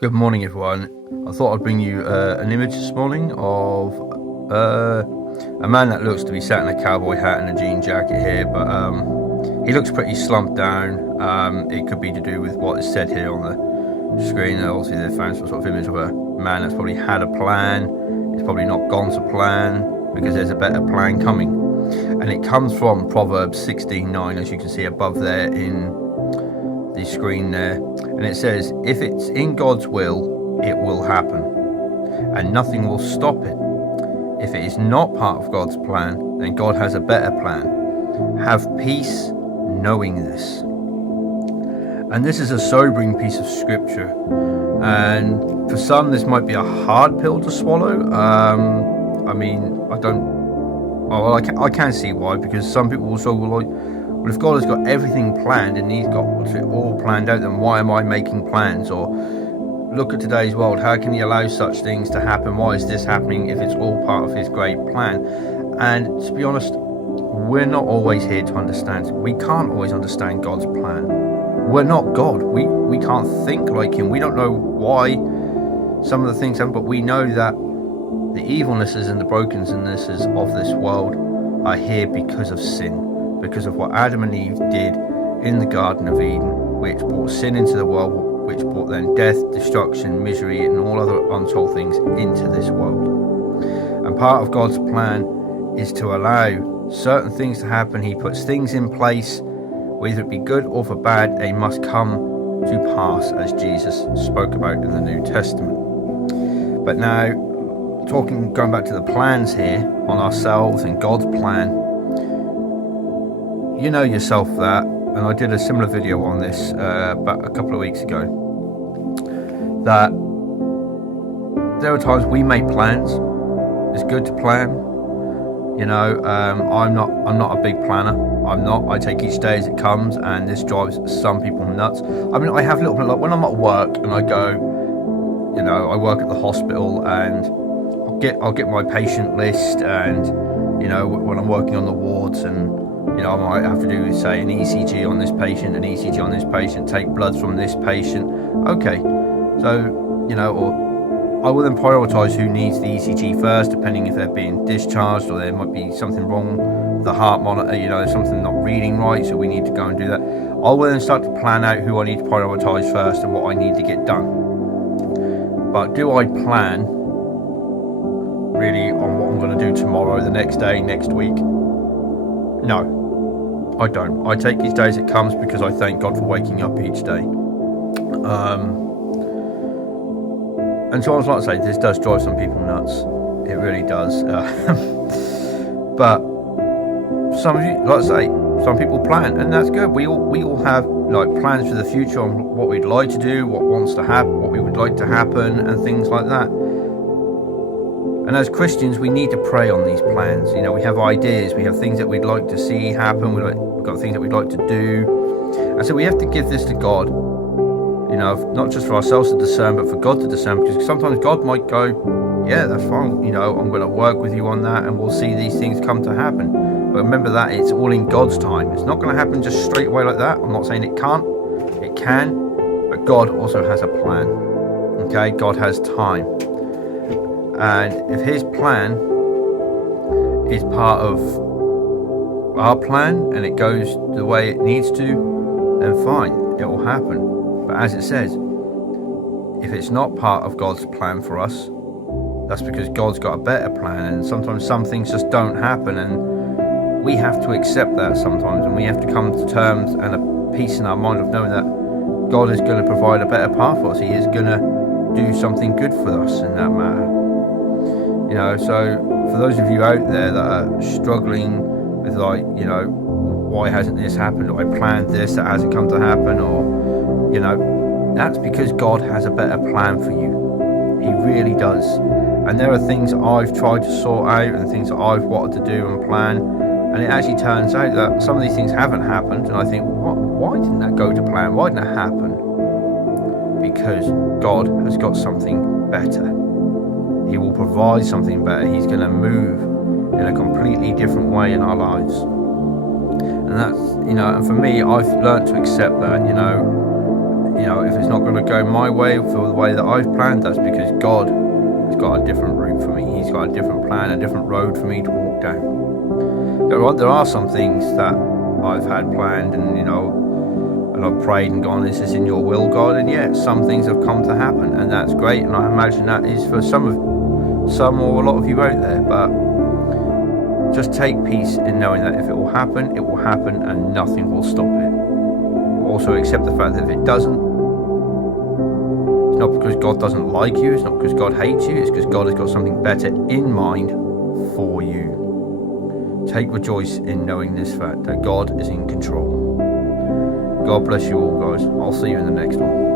Good morning, everyone. I thought I'd bring you an image this morning of a man that looks to be sat in a cowboy hat and a jean jacket here, but he looks pretty slumped down. It could be to do with what is said here on the screen. Obviously, they found some sort of image of a man that's probably had a plan. It's probably not gone to plan because there's a better plan coming. And it comes from Proverbs 16:9, as you can see above there in the screen there, and it says, if it's in God's will, it will happen and nothing will stop it. If it is not part of God's plan, then God has a better plan. Have peace knowing this. And this is a sobering piece of scripture, and for some this might be a hard pill to swallow. I can see why, because some people also will like, well, if God has got everything planned and he's got it all planned out, then why am I making plans? Or look at today's world, how can he allow such things to happen? Why is this happening if it's all part of his great plan? And to be honest, we're not always here to understand. We can't always understand God's plan. We're not God. We can't think like him. We don't know why some of the things happen, but we know that the evilnesses and the brokennesses of this world are here because of sin. Because of what Adam and Eve did in the Garden of Eden, which brought sin into the world, which brought then death, destruction, misery, and all other untold things into this world. And part of God's plan is to allow certain things to happen. He puts things in place, whether it be good or for bad, they must come to pass, as Jesus spoke about in the New Testament. But now, going back to the plans here on ourselves and God's plan, you know yourself that, and I did a similar video on this about a couple of weeks ago, that there are times we make plans. It's good to plan. You know, I'm not a big planner. I take each day as it comes, and this drives some people nuts. I mean, I have a little bit, like when I'm at work and I go, you know, I work at the hospital and I'll get my patient list, and you know, when I'm working on the wards, and you know, I might have to do, say, an ECG on this patient, an ECG on this patient, take bloods from this patient. Okay, so, you know, or I will then prioritise who needs the ECG first, depending if they're being discharged or there might be something wrong with the heart monitor, you know, there's something not reading right, so we need to go and do that. I will then start to plan out who I need to prioritise first and what I need to get done. But do I plan really on what I'm going to do tomorrow, the next day, next week? No. I don't. I take each day as it comes because I thank God for waking up each day. And so I was like to say, this does drive some people nuts. It really does. But some of you, like I say, some people plan, and that's good. We all have like plans for the future on what we'd like to do, what wants to happen, what we would like to happen, and things like that. And as Christians, we need to pray on these plans. You know, we have ideas, we have things that we'd like to see happen, we've got things that we'd like to do. And so we have to give this to God, you know, not just for ourselves to discern, but for God to discern, because sometimes God might go, yeah, that's fine, you know, I'm going to work with you on that, and we'll see these things come to happen. But remember that it's all in God's time. It's not going to happen just straight away like that. I'm not saying it can't, it can, but God also has a plan. Okay, God has time. And if his plan is part of our plan and it goes the way it needs to, then fine, it will happen. But as it says, if it's not part of God's plan for us, that's because God's got a better plan, and sometimes some things just don't happen, and we have to accept that sometimes, and we have to come to terms and a peace in our mind of knowing that God is going to provide a better path for us. He is going to do something good for us in that matter. You know, so for those of you out there that are struggling with, like, you know, why hasn't this happened, or I planned this that hasn't come to happen, or, you know, that's because God has a better plan for you. He really does. And there are things I've tried to sort out and things that I've wanted to do and plan, and it actually turns out that some of these things haven't happened, and I think, why didn't that go to plan? Why didn't it happen? Because God has got something better. He will provide something better. He's going to move in a completely different way in our lives. And that's, you know, and for me, I've learned to accept that, you know, you know, if it's not going to go my way for the way that I've planned, that's because God has got a different route for me. He's got a different plan, a different road for me to walk down. There are some things that I've had planned, and you know, and I've prayed and gone, "This is in your will, God." And yet, some things have come to happen, and that's great. And I imagine that is for some or a lot of you out there. But just take peace in knowing that if it will happen, and nothing will stop it. Also, accept the fact that if it doesn't, it's not because God doesn't like you. It's not because God hates you. It's because God has got something better in mind for you. Take rejoice in knowing this fact, that God is in control. God bless you all, guys. I'll see you in the next one.